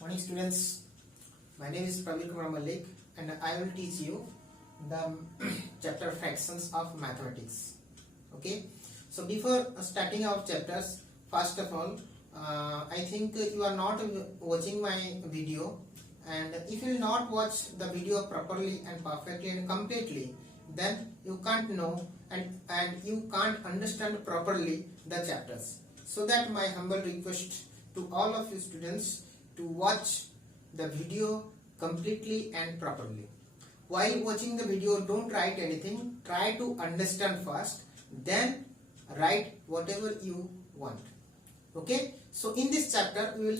Morning students, my name is Praveen Kumar Malik and I will teach you the chapter fractions of mathematics. Okay, so before starting our chapters, first of all, I think you are not watching my video, and if you will not watch the video properly and perfectly and completely, then you can't know and you can't understand properly the chapters. So that my humble request to all of you students to watch the video completely and properly. While watching the video, don't write anything. Try to understand first, then write whatever you want. Okay, so in this chapter we will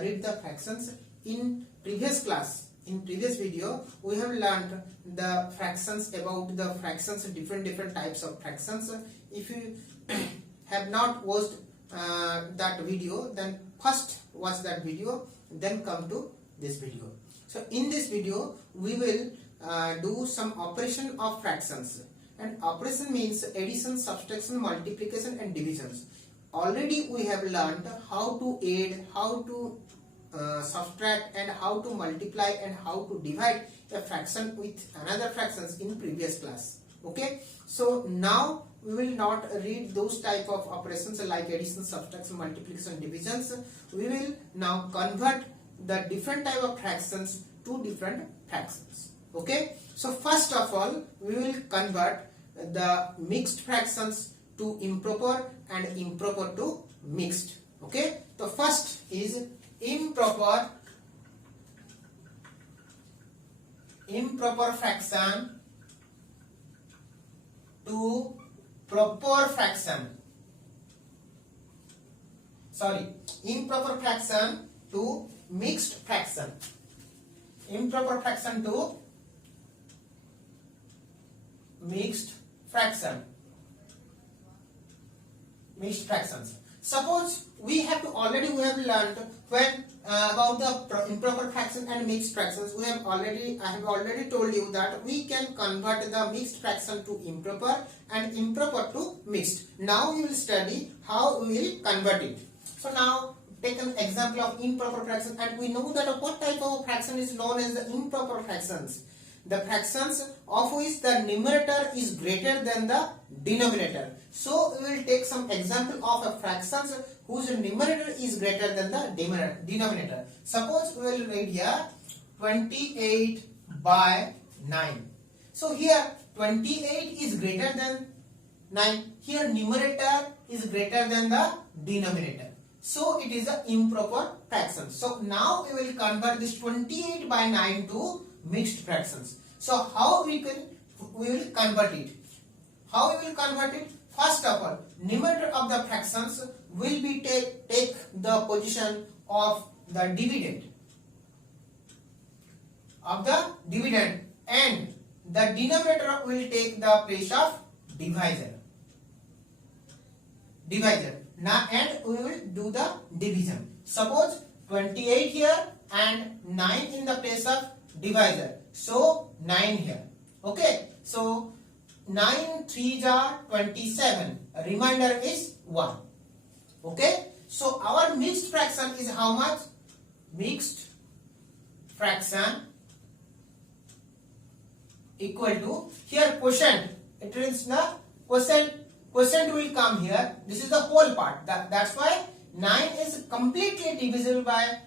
read the fractions. In previous class, in previous video, we have learned the fractions, about the fractions, different types of fractions. If you have not watched that video, then first watch that video, then come to this video. So in this video we will do some operation of fractions, and operation means addition, subtraction, multiplication and divisions. Already we have learned how to add, how to subtract and how to multiply and how to divide a fraction with another fractions in previous class. Okay, so now we will not read those type of operations like addition, subtraction, multiplication, divisions. We will now convert the different type of fractions to different fractions. Okay, so first of all we will convert the mixed fractions to improper and improper to mixed. Okay, the first is improper fraction to proper fraction. Improper fraction to mixed fraction. Improper fraction to mixed fraction. Mixed fractions. Suppose we have learned when about the improper fraction and mixed fractions. I have already told you that we can convert the mixed fraction to improper and improper to mixed. Now we will study how we will convert it. So now take an example of improper fraction, and we know that what type of fraction is known as the improper fractions. The fractions of which the numerator is greater than the denominator. So we will take some example of a fractions whose numerator is greater than the denominator. Suppose we will read here 28 by 9. So here 28 is greater than 9. Here numerator is greater than the denominator. So it is an improper fraction. So now we will convert this 28 by 9 to mixed fractions. So how we will convert it? How we will convert it? First of all, numerator of the fractions will be take the position of the dividend and the denominator will take the place of divisor. Now and we will do the division. Suppose 28 here and 9 in the place of divisor. So 9 here. Okay. So 9 3s are 27. Remainder is 1. Okay. So our mixed fraction is how much? Mixed fraction equal to, here quotient. It means the quotient will come here. This is the whole part. That's why 9 is completely divisible by,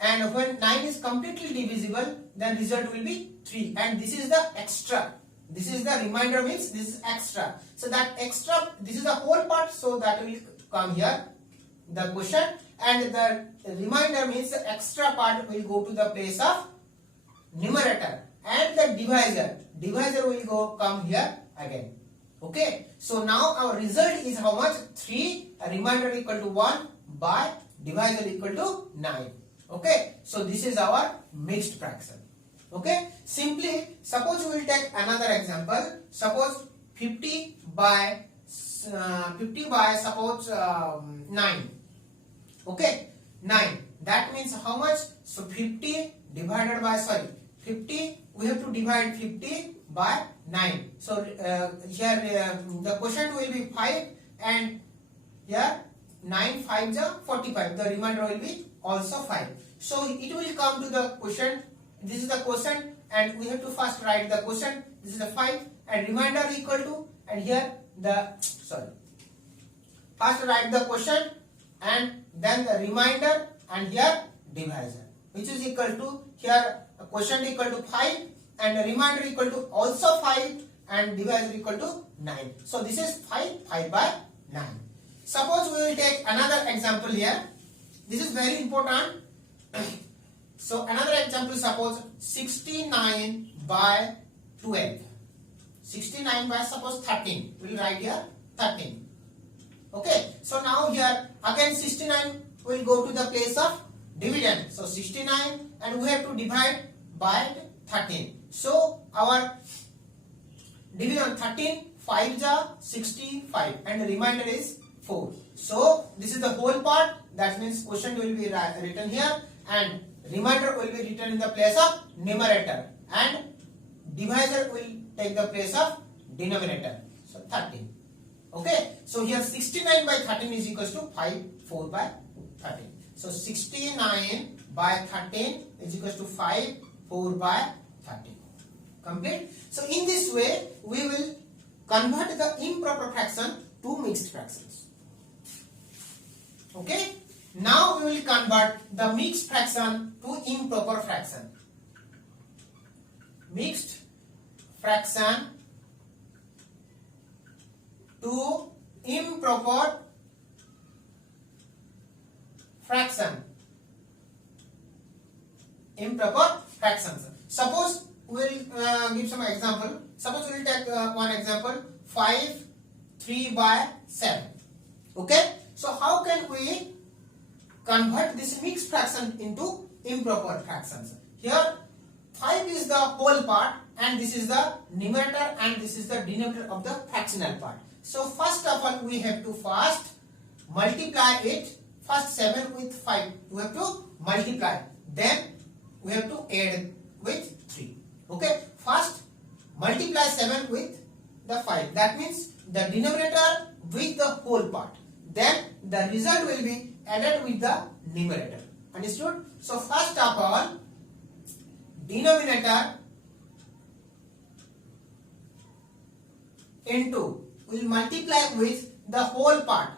and when 9 is completely divisible, then result will be 3, and this is the extra. This is the remainder, means this is extra. So that extra, this is the whole part, so that will come here, the quotient, and the remainder means the extra part will go to the place of numerator, and the divisor will come here again. Okay, so now our result is how much? 3, remainder equal to 1 by divisor equal to 9. Okay, so this is our mixed fraction. Okay, simply suppose we will take another example. Suppose 50 by suppose 9. Okay, 9. That means how much? So 50 divided by 50. We have to divide 50 by 9. So here the quotient will be 5, and here 9 5 ja 45. The remainder will be also 5. So it will come to the quotient. This is the quotient, and we have to first write the quotient. This is the 5 and remainder equal to, and here the first write the quotient and then the remainder and here divisor, which is equal to, here quotient equal to 5 and the remainder equal to also 5 and divisor equal to 9. So this is 5 by 9. Suppose we will take another example here. This is very important. So another example, suppose 69 by 12. 69 by suppose 13. We will write here 13. Okay. So now here again 69 will go to the place of dividend. So 69 and we have to divide by 13. So our division 13 5 ja 65 and the remainder is 4. So this is the whole part. That means quotient will be written here and remainder will be written in the place of numerator and divisor will take the place of denominator. So 13. Okay. So here 69 by 13 is equals to 4 by 13. So 69 by 13 is equals to 4 by 13. Complete. So in this way we will convert the improper fraction to mixed fractions. Okay. Now we will convert the mixed fraction to improper fraction. Mixed fraction to improper fraction. Improper fractions. Suppose we will give some example. Suppose we will take one example, 5 3 by 7. Okay. So how can we convert this mixed fraction into improper fractions? Here 5 is the whole part and this is the numerator and this is the denominator of the fractional part. So first of all we have to first multiply it. First 7 with 5 we have to multiply, then we have to add with 3. Okay. First multiply 7 with the 5. That means the denominator with the whole part. Then the result will be added with the numerator. Understood? So first of all denominator into, will multiply with the whole part.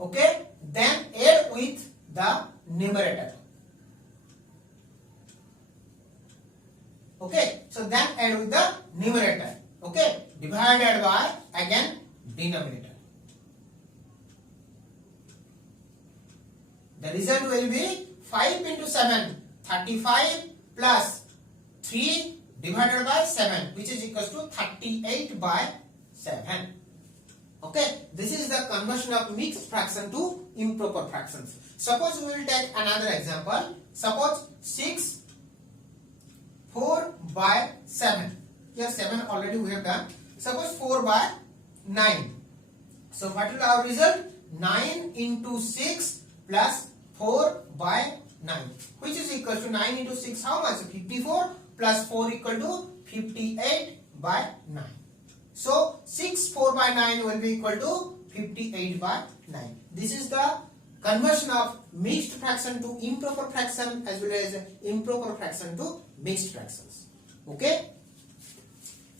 Okay. Then add with the numerator. Okay. So then add with the numerator. Okay. Divided by again denominator. The result will be 5 into 7 35 plus 3 divided by 7, which is equals to 38 by 7. Okay. This is the conversion of mixed fraction to improper fractions. Suppose we will take another example. Suppose 6 4 by 7. Here 7 already we have done. Suppose 4 by 9. So what will our result? 9 into 6 plus 4 by 9, which is equal to 9 into 6 how much? 54 plus 4 equal to 58 by 9. So 6 4 by 9 will be equal to 58 by 9. This is the conversion of mixed fraction to improper fraction as well as improper fraction to mixed fractions. Okay.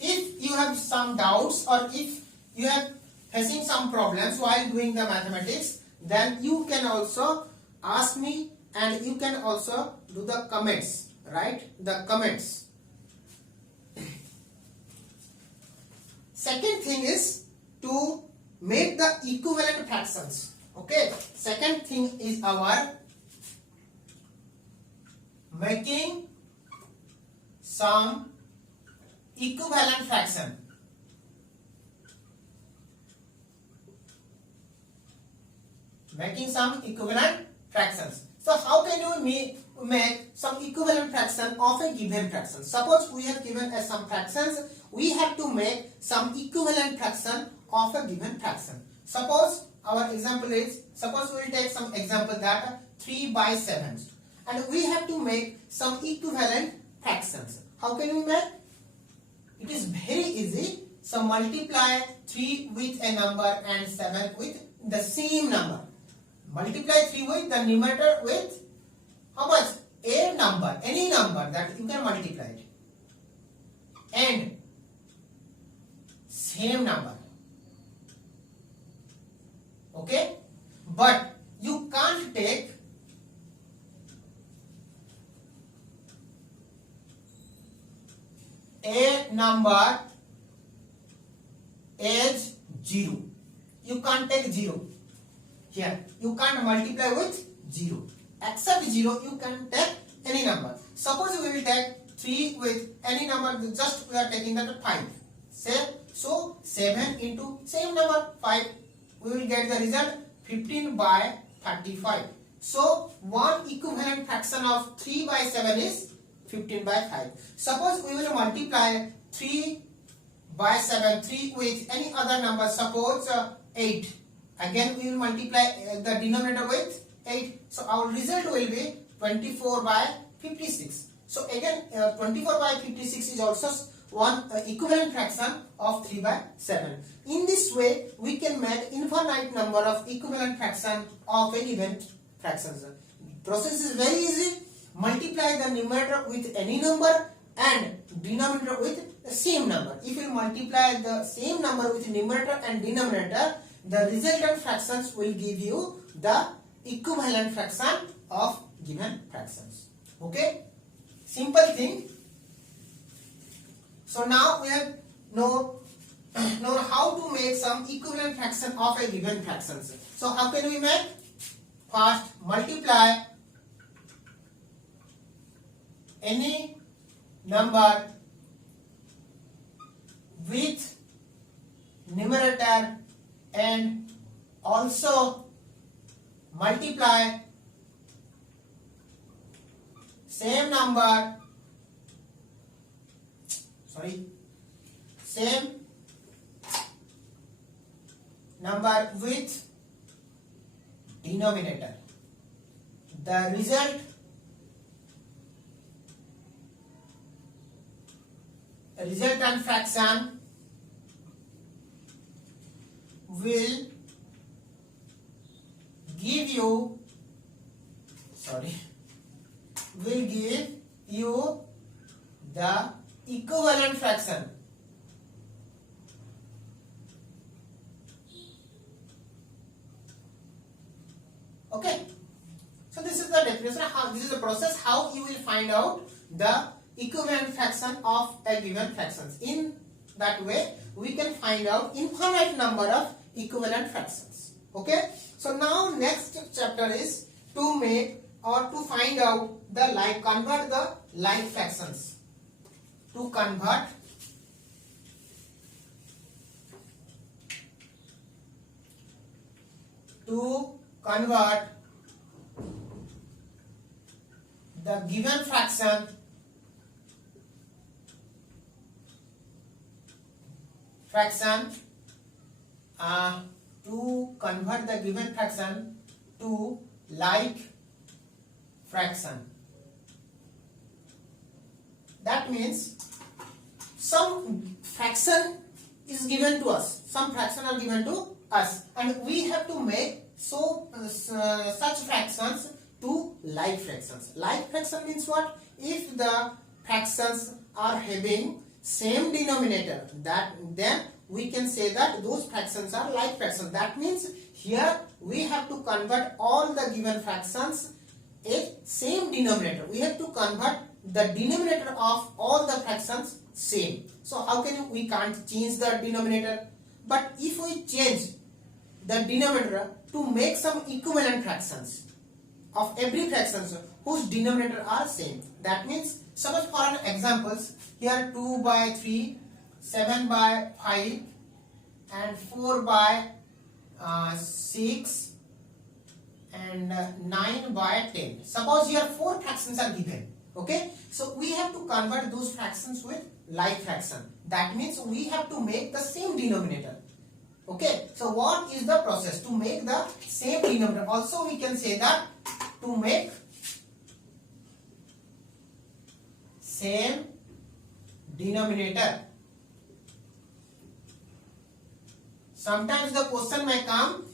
If you have some doubts or if you are facing some problems while doing the mathematics, then you can also ask me and you can also do the comments. Write the comments. Second thing is to make the equivalent fractions. Okay. Second thing is our making some equivalent fraction. Making some equivalent fractions. So how can you make some equivalent fraction of a given fraction? Suppose we have given as some fractions, we have to make some equivalent fraction of a given fraction. Suppose our example is, suppose we will take some example that 3 by 7 and we have to make some equivalent fractions. How can we make? It is very easy. So multiply 3 with a number and 7 with the same number. Multiply 3 with the numerator with how much? A number, any number that you can multiply it. And same number. Okay? But you can't take a number as 0. You can't take 0. Here, you can't multiply with 0. Except 0, you can take any number. Suppose we will take 3 with any number, just we are taking that 5. So 7 into same number 5. We will get the result 15 by 35. So one equivalent fraction of 3 by 7 is 15 by 5. Suppose we will multiply 3 by 7, 3 with any other number, suppose 8. Again we will multiply the denominator with 8. So our result will be 24 by 56. So again 24 by 56 is also one equivalent fraction of 3 by 7. In this way we can make infinite number of equivalent fraction of a given fraction. Process is very easy. Multiply the numerator with any number and denominator with the same number. If you multiply the same number with numerator and denominator, the resultant fractions will give you the equivalent fraction of given fractions. Okay? Simple thing. So now we have know how to make some equivalent fraction of a given fraction. So how can we make? First, multiply any number with numerator and also multiply same number with denominator. The resultant fraction will give you the equivalent fraction. Okay, so this is the definition. This is the process how you will find out the equivalent fraction of a given fraction. In that way we can find out infinite number of equivalent fractions. Okay, so now next chapter is to make or to find out the convert the like fractions. To convert the given fraction to like fraction. That means some fraction is given to us, some fraction are given to us, and we have to make such fractions to like fractions. Like fraction means what? If the fractions are having same denominator, then we can say that those fractions are like fractions. That means here we have to convert all the given fractions a same denominator. We have to convert the denominator of all the fractions same. So how can we can't change the denominator? But if we change the denominator to make some equivalent fractions of every fraction whose denominator are same, that means suppose for an examples here 2 by 3, 7 by 5 and 4 by 6 and 9 by 10. Suppose here 4 fractions are given. Okay, so we have to convert those fractions with like fraction. That means we have to make the same denominator. Okay, so what is the process to make the same denominator? Also we can say that to make same denominator sometimes the question may come,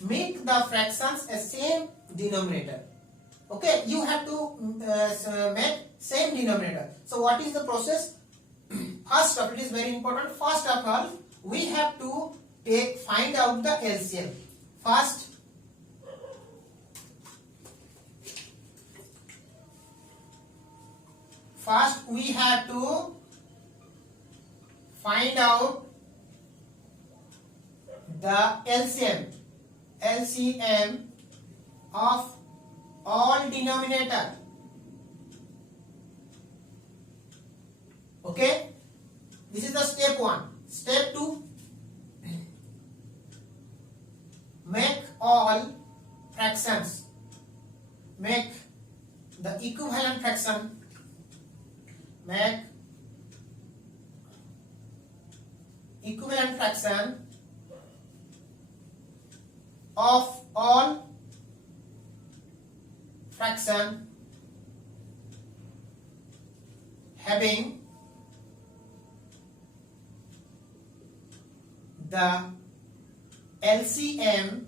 make the fractions a same denominator. Okay, you have to make same denominator. So what is the process? First of it is very important. First of all, we have to find out the LCM. First we have to find out the LCM of all denominator. Okay, this is the step 1. Step 2, make all fractions, make the equivalent fraction, make equivalent fraction of all fraction having the LCM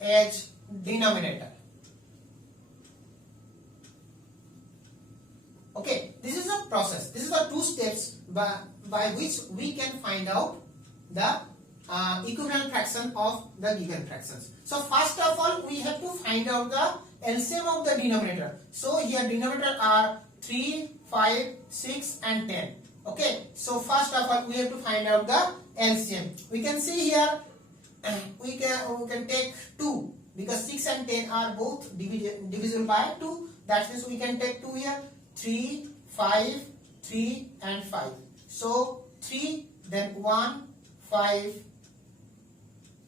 as denominator. Okay, this is the process. This is the 2 steps by which we can find out the equivalent fraction of the given fractions. So first of all, we have to find out the LCM of the denominator. So here denominator are 3, 5, 6 and 10. Okay, so first of all we have to find out the LCM. We can see here we can take 2 because 6 and 10 are both divisible by 2. That means we can take 2 here. 3, 5, 3 and 5. So 3, then 1, 5,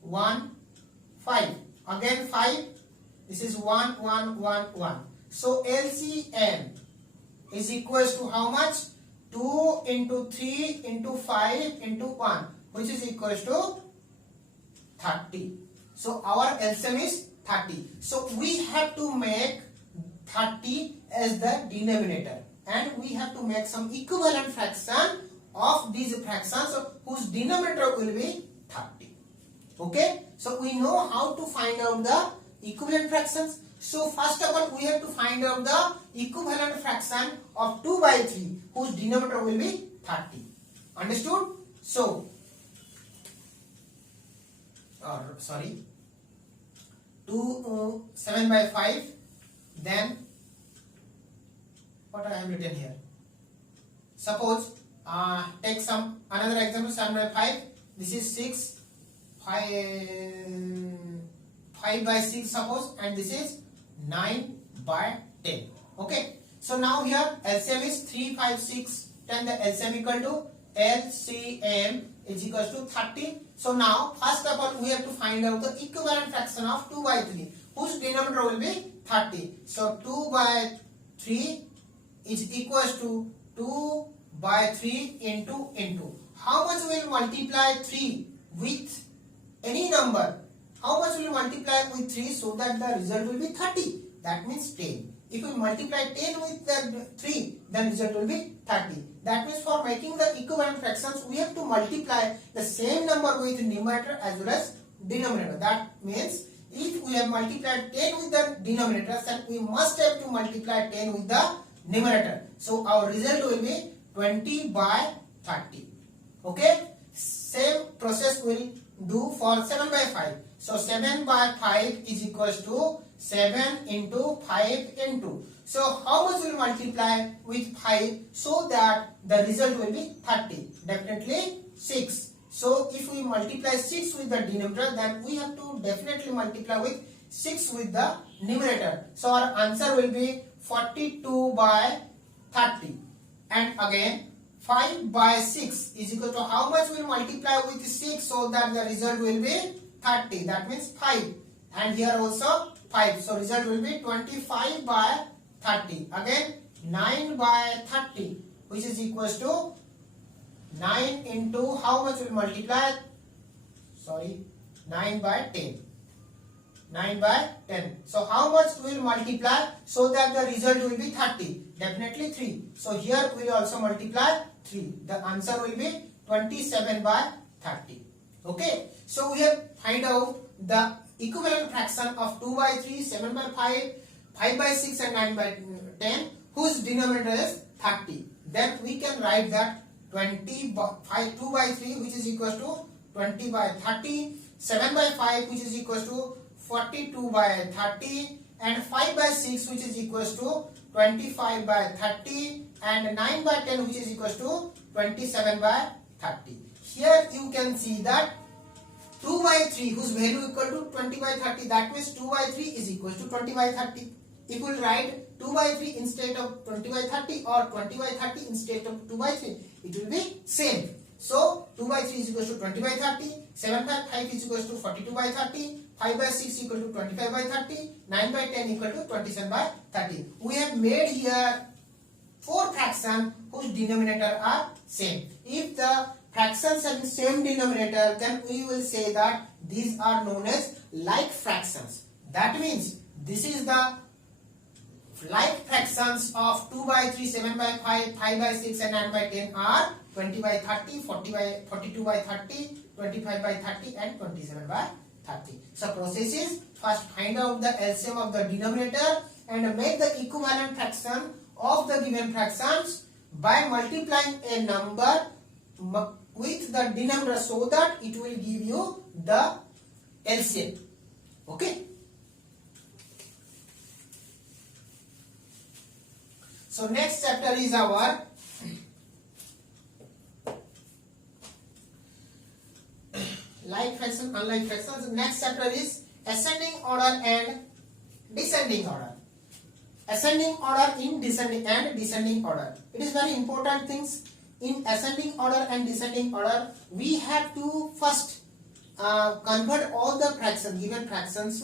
1, 5. Again 5. This is 1, 1, 1, 1. So LCM is equals to how much? 2 into 3 into 5 into 1, which is equals to 30. So our LCM is 30. So we have to make 30 as the denominator, and we have to make some equivalent fraction of these fractions whose denominator will be 30. Okay, so we know how to find out the equivalent fractions. So first of all we have to find out the equivalent fraction of 2 by 3 whose denominator will be 30. Understood? So 7 by 5, then what I have written here. Suppose take some another example. 7 by 5. This is 6. 5 by 6 suppose, and this is 9 by 10. Okay. So now here LCM is 3, 5, 6, 10. The LCM equal to LCM is equals to 30. So now first of all we have to find out the equivalent fraction of 2 by 3 whose denominator will be 30. So 2 by 3 is equals to 2 by 3 into. How much will multiply 3 with any number? How much will multiply with 3 so that the result will be 30? That means 10. If we multiply 10 with the 3, then result will be 30. That means for making the equivalent fractions, we have to multiply the same number with numerator as well as denominator. That means if we have multiplied 10 with the denominator, then we must have to multiply 10 with the numerator. So our result will be 20 by 30. Okay. Same process will do for 7 by 5. So 7 by 5 is equals to 7 into 5 into. So how much will multiply with 5 so that the result will be 30? Definitely 6. So if we multiply 6 with the denominator, then we have to definitely multiply with 6 with the numerator. So our answer will be 42 by 30. And again 5 by 6 is equal to how much will multiply with 6 so that the result will be 30. That means 5. And here also 5. So result will be 25 by 30. Again 9 by 30, which is equals to 9 into how much will multiply? 9 by 10. 9 by 10. So how much will multiply so that the result will be 30? Definitely 3. So here we will also multiply 3. The answer will be 27 by 30. Okay, so we have find out the equivalent fraction of 2 by 3, 7 by 5, 5 by 6 and 9 by 10 whose denominator is 30. Then we can write that 20 by 5, 2 by 3 which is equals to 20 by 30, 7 by 5 which is equals to 42 by 30 and 5 by 6 which is equals to 25 by 30 and 9 by 10 which is equals to 27 by 30. Here you can see that 2 by 3 whose value equal to 20 by 30, that means 2 by 3 is equals to 20 by 30. If we write 2 by 3 instead of 20 by 30 or 20 by 30 instead of 2 by 3, it will be same. So 2 by 3 is equals to 20 by 30, 7 by 5 is equals to 42 by 30, 5 by 6 equal to 25 by 30, 9 by 10 equal to 27 by 30. We have made here 4 fractions whose denominator are same. If the fractions having same denominator, then we will say that these are known as like fractions. That means this is the like fractions of 2 by 3, 7 by 5, 5 by 6 and 9 by 10 are 20 by 30, 40 by 42 by 30, 25 by 30 and 27 by 30. So process is first find out the LCM of the denominator and make the equivalent fraction of the given fractions by multiplying a number with the denominator so that it will give you the LCM. Okay. So next chapter is our like fraction, unlike fractions. Next chapter is ascending order and descending order. Ascending order in descending and descending order. It is very important things. In ascending order and descending order, we have to first convert all the fractions, given fractions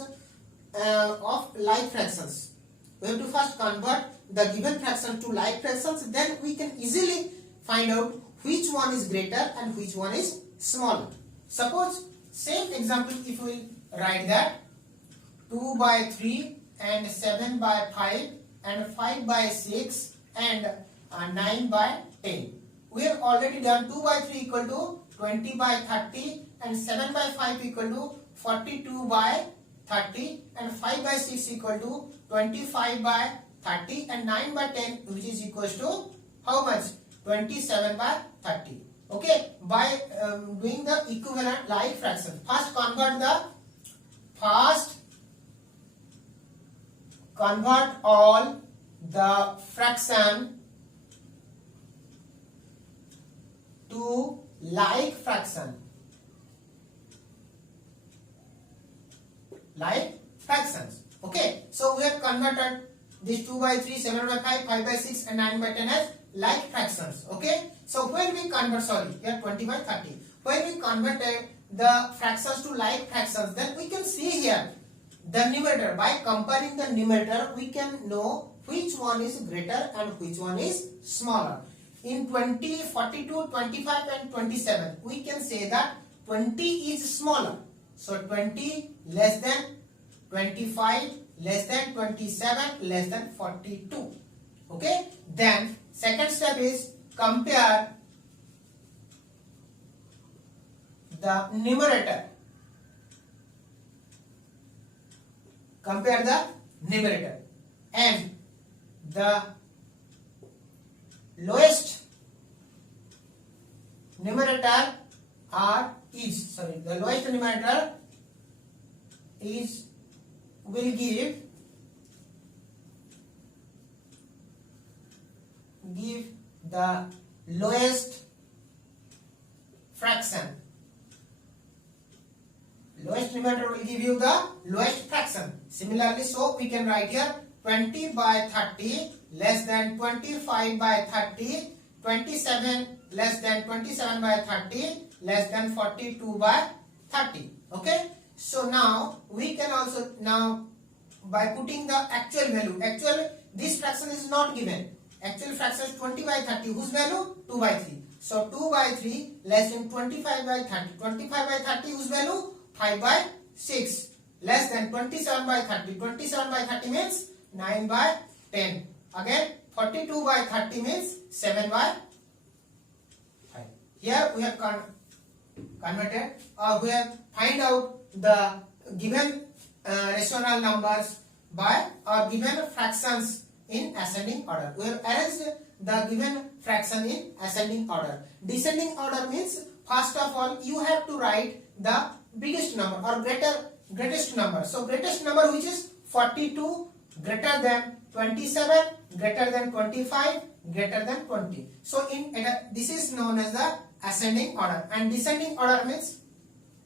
of like fractions. We have to first convert the given fraction to like fractions, then we can easily find out which one is greater and which one is smaller. Suppose same example, if we write that 2 by 3 and 7 by 5 and 5 by 6 and 9 by 10. We have already done 2 by 3 equal to 20 by 30 and 7 by 5 equal to 42 by 30 and 5 by 6 equal to 25 by 30 and 9 by 10 which is equals to how much? 27 by 30. Okay, by doing the equivalent like fraction. First convert all the fraction to like fraction. Like fractions. Okay, so we have converted this 2 by 3, 7 by 5, 5 by 6 and 9 by 10 as like fractions. Okay, so when we convert, here 20 by 30, when we converted the fractions to like fractions, then we can see here the numerator. By comparing the numerator, we can know which one is greater and which one is smaller. In 20, 42, 25 and 27, we can say that 20 is smaller. So 20 less than 25, less than 27, less than 42. Okay, then second step is compare the numerator. Compare the numerator and the lowest numerator the lowest numerator will give the lowest fraction. Lowest numerator will give you the lowest fraction. Similarly, so we can write here 20 by 30 less than 25 by 30, 27 less than 27 by 30, less than 42 by 30. Okay, so now we can also, now by putting the actual value, this fraction is not given. Actual fraction is 20 by 30 whose value 2 by 3. So 2 by 3 less than 25 by 30. 25 by 30 whose value 5 by 6 less than 27 by 30. 27 by 30 means 9 by 10. Again 42 by 30 means 7 by 5. Here we have converted, or we have find out the given rational numbers by or given fractions in ascending order. We have arranged the given fraction in ascending order. Descending order means first of all you have to write the biggest number or greatest number. So greatest number which is 42 greater than 27 greater than 25 greater than 20. So in this is known as the ascending order, and descending order means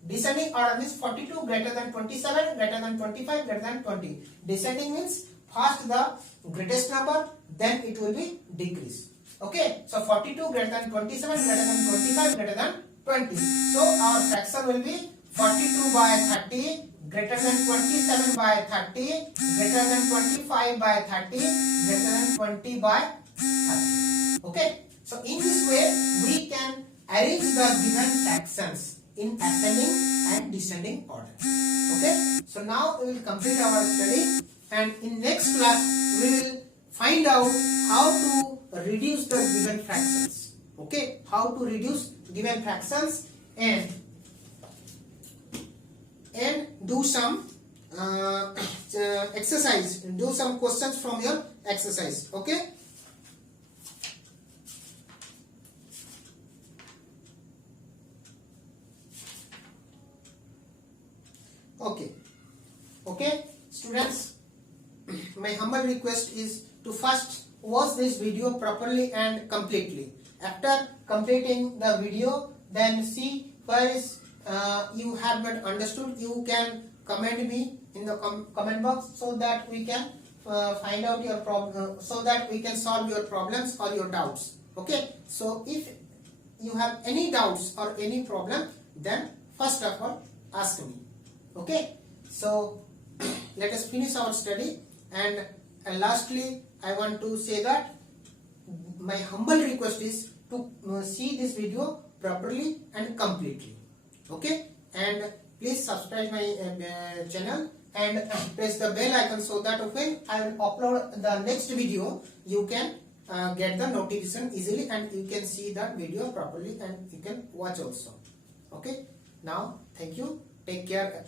42 greater than 27 greater than 25 greater than 20. Descending means first the greatest number, then it will be decrease. Okay, so 42 greater than 27 greater than 25 greater than 20. So our fraction will be 42 by 30 greater than 27 by 30 greater than 25 by 30 greater than 20 by 30. Okay, so in this way we can arrange the given fractions in ascending and descending order. Okay, so now we will complete our study, and in next class we will find out how to reduce the given fractions. Okay, how to reduce given fractions and do some exercise, do some questions from your exercise. Okay. Okay, students, my humble request is to first watch this video properly and completely. After completing the video, then see where is you have not understood. You can comment me in the comment box so that we can find out your problem, so that we can solve your problems or your doubts. Okay, so if you have any doubts or any problem, then first of all ask me. Okay, so let us finish our study, and lastly I want to say that my humble request is to see this video properly and completely. Okay, and please subscribe my channel and press the bell icon so that when I will upload the next video you can get the notification easily, and you can see the video properly and you can watch also. Okay, now thank you, take care.